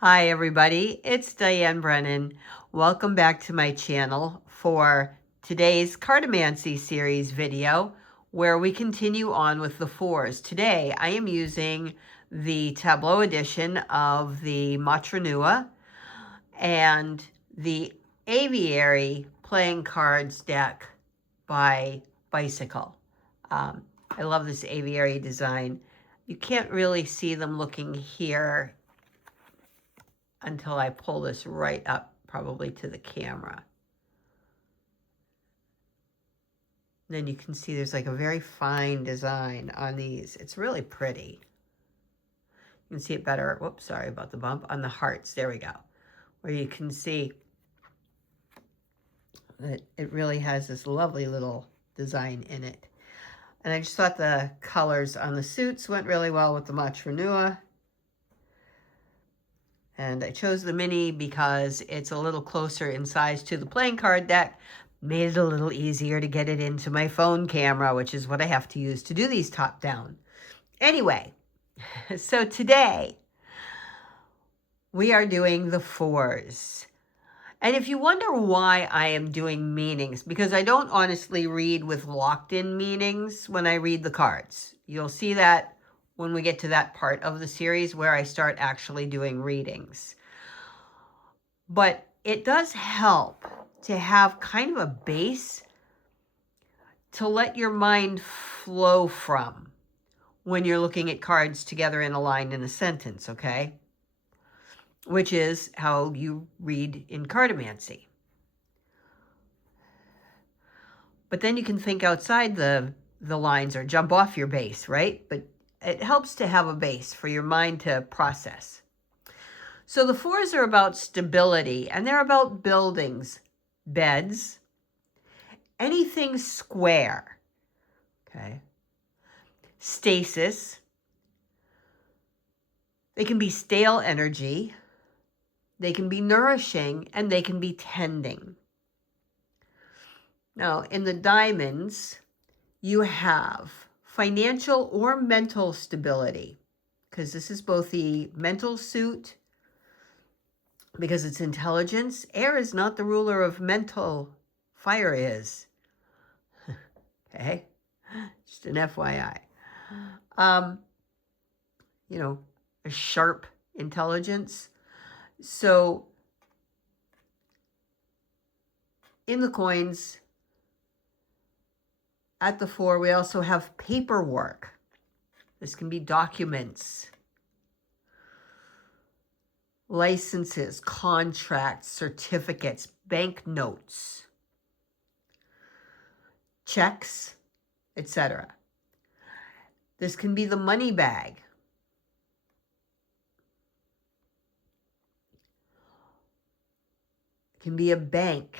Hi everybody, it's Diane Brennan. Welcome back to my channel for today's Cartomancy series video where we continue on with the fours. Today I am using the Tableau edition of the Matranua and the Aviary playing cards deck by Bicycle. I love this Aviary design. You can't really see them looking here until I pull this right up, probably to the camera. Then you can see there's like a very fine design on these. It's really pretty. You can see it better, whoops, sorry about the bump, on the hearts. There we go. Where you can see that it really has this lovely little design in it. And I just thought the colors on the suits went really well with the Matranua. And I chose the mini because it's a little closer in size to the playing card deck. Made it a little easier to get it into my phone camera, which is what I have to use to do these top down. Anyway, so today we are doing the fours. And if you wonder why I am doing meanings, because I don't honestly read with locked in meanings when I read the cards. You'll see that when we get to that part of the series where I start actually doing readings. But it does help to have kind of a base to let your mind flow from when you're looking at cards together in a line in a sentence, okay? Which is how you read in Cartomancy. But then you can think outside the lines or jump off your base, right? But it helps to have a base for your mind to process. So the fours are about stability, and they're about buildings, beds, anything square, okay? Stasis. They can be stale energy, they can be nourishing, and they can be tending. Now, in the diamonds, you have financial or mental stability, because this is both the mental suit, because it's intelligence. Air is not the ruler of mental, fire is. Okay, just an FYI. You know, a sharp intelligence. So in the coins, at the four, we also have paperwork. This can be documents, licenses, contracts, certificates, banknotes, checks, etc. This can be the money bag. It can be a bank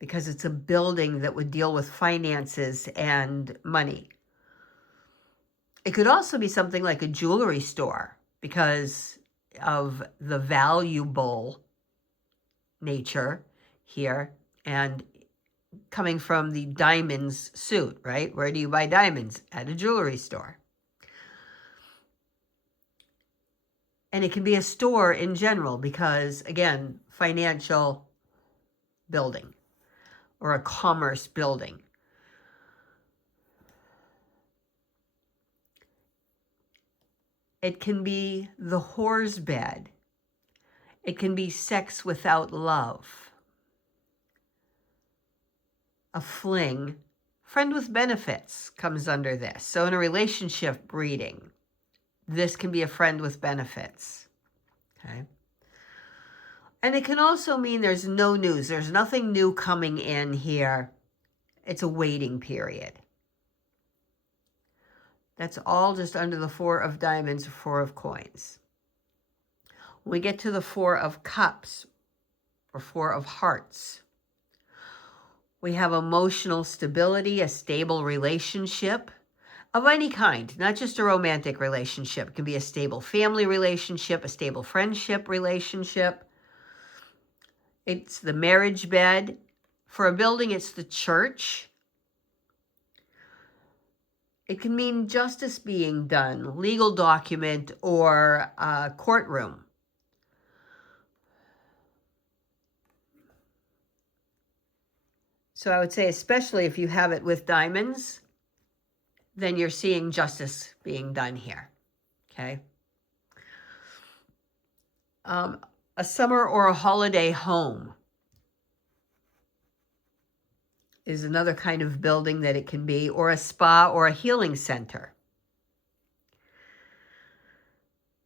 because it's a building that would deal with finances and money. It could also be something like a jewelry store because of the valuable nature here and coming from the diamonds suit, right? Where do you buy diamonds? At a jewelry store. And it can be a store in general because, again, financial building or a commerce building. It can be the whore's bed. It can be sex without love. A fling. Friend with benefits comes under this. So in a relationship reading, this can be a friend with benefits. Okay. And it can also mean there's no news. There's nothing new coming in here. It's a waiting period. That's all just under the four of diamonds, four of coins. When we get to the four of cups or four of hearts, we have emotional stability, a stable relationship of any kind, not just a romantic relationship. It can be a stable family relationship, a stable friendship relationship. It's the marriage bed. For a building, it's the church. It can mean justice being done, legal document, or a courtroom. So I would say, especially if you have it with diamonds, then you're seeing justice being done here, okay? A summer or a holiday home is another kind of building that it can be, or a spa or a healing center.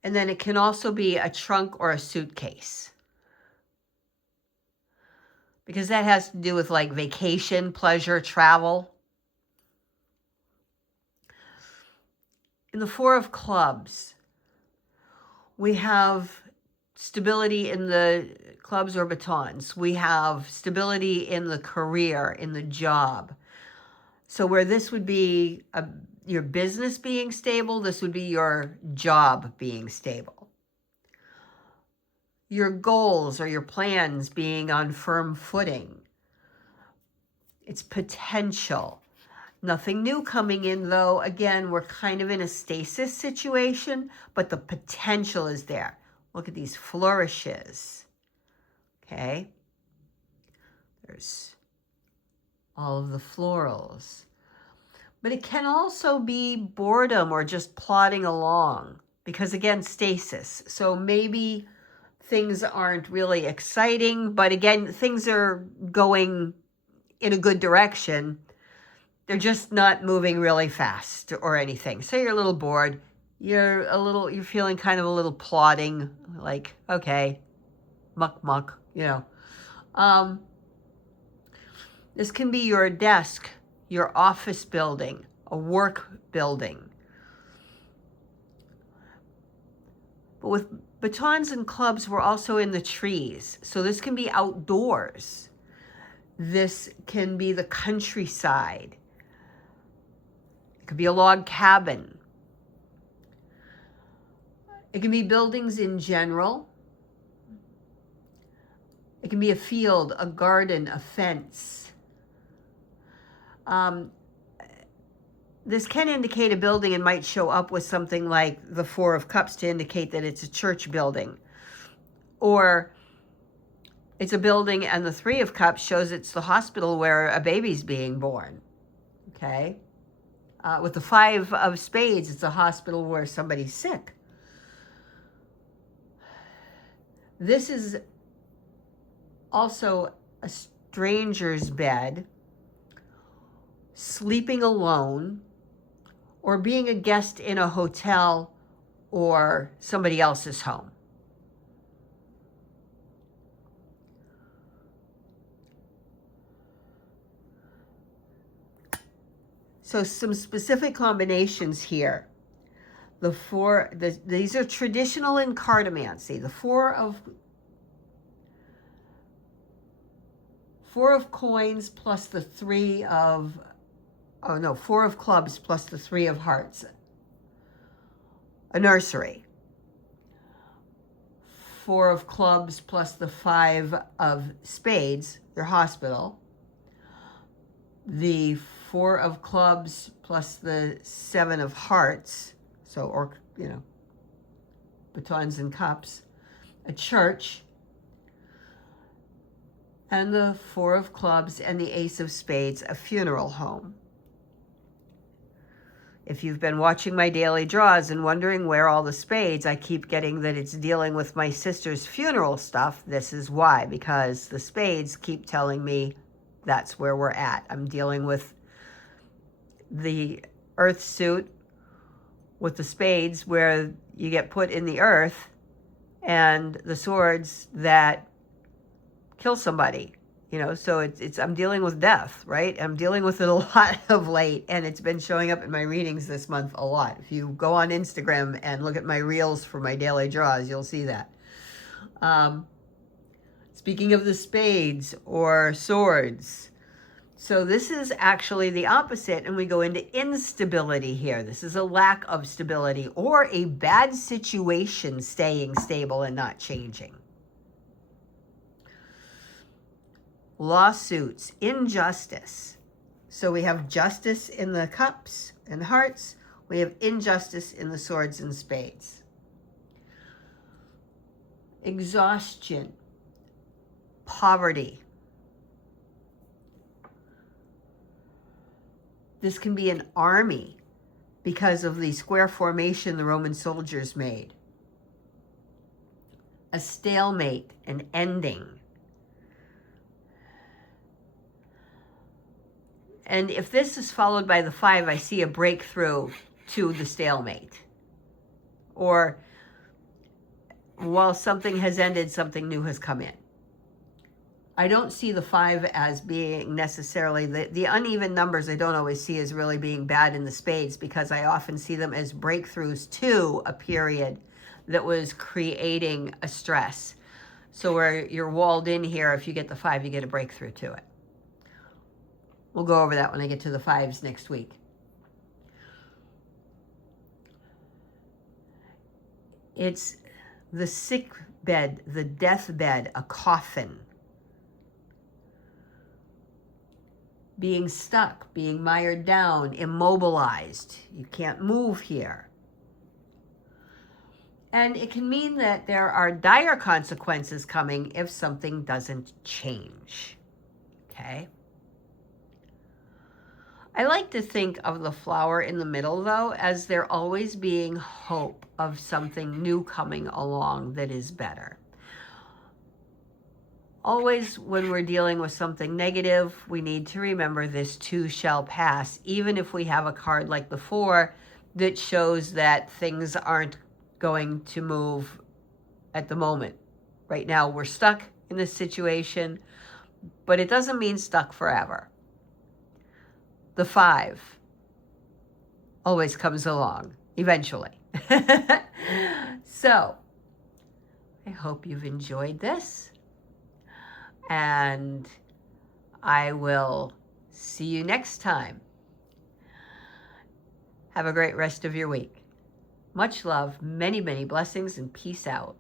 And then it can also be a trunk or a suitcase, because that has to do with like vacation, pleasure, travel. In the Four of Clubs, we have stability in the clubs or batons. We have stability in the career, in the job. So where this would be your business being stable, this would be your job being stable. Your goals or your plans being on firm footing. It's potential. Nothing new coming in, though. Again, we're kind of in a stasis situation, but the potential is there. Look at these flourishes. Okay? There's all of the florals. But it can also be boredom or just plodding along, because again, stasis. So maybe things aren't really exciting, but again, things are going in a good direction. They're just not moving really fast or anything. So you're a little bored. You're feeling kind of a little plodding, like, okay, muck, you know. This can be your desk, your office building, a work building. But with batons and clubs, we're also in the trees. So this can be outdoors. This can be the countryside. It could be a log cabin. It can be buildings in general. It can be a field, a garden, a fence. This can indicate a building and might show up with something like the Four of Cups to indicate that it's a church building. Or it's a building and the Three of Cups shows it's the hospital where a baby's being born. Okay? With the Five of Spades, it's a hospital where somebody's sick. This is also a stranger's bed, sleeping alone, or being a guest in a hotel or somebody else's home. So some specific combinations here. These are traditional in Cartomancy. The Four of coins plus the Four of clubs plus the Three of hearts. A nursery. Four of clubs plus the Five of spades, your hospital. The Four of clubs plus the Seven of hearts, batons and cups, a church. And the Four of clubs and the Ace of spades, a funeral home. If you've been watching my daily draws and wondering where all the spades, I keep getting that it's dealing with my sister's funeral stuff. This is why, because the spades keep telling me that's where we're at. I'm dealing with the earth suit with the spades where you get put in the earth, and the swords that kill somebody. So I'm dealing with death, right? I'm dealing with it a lot of late, and it's been showing up in my readings this month a lot. If you go on Instagram and look at my reels for my daily draws, you'll see that. Speaking of the spades or swords, so this is actually the opposite, and we go into instability here. This is a lack of stability or a bad situation staying stable and not changing. Lawsuits, injustice. So we have justice in the cups and hearts. We have injustice in the swords and spades. Exhaustion, poverty. This can be an army because of the square formation the Roman soldiers made. A stalemate, an ending. And if this is followed by the 5, I see a breakthrough to the stalemate. Or while something has ended, something new has come in. I don't see the 5 as being necessarily, the uneven numbers I don't always see as really being bad in the spades, because I often see them as breakthroughs to a period that was creating a stress. So where you're walled in here, if you get the 5, you get a breakthrough to it. We'll go over that when I get to the 5s next week. It's the sick bed, the deathbed, a coffin. Being stuck, being mired down, immobilized. You can't move here. And it can mean that there are dire consequences coming if something doesn't change. Okay? I like to think of the flower in the middle, though, as there always being hope of something new coming along that is better. Always when we're dealing with something negative, we need to remember this too shall pass, even if we have a card like the 4 that shows that things aren't going to move at the moment. Right now, we're stuck in this situation, but it doesn't mean stuck forever. The 5 always comes along, eventually. So, I hope you've enjoyed this. And I will see you next time. Have a great rest of your week. Much love, many, many blessings, and peace out.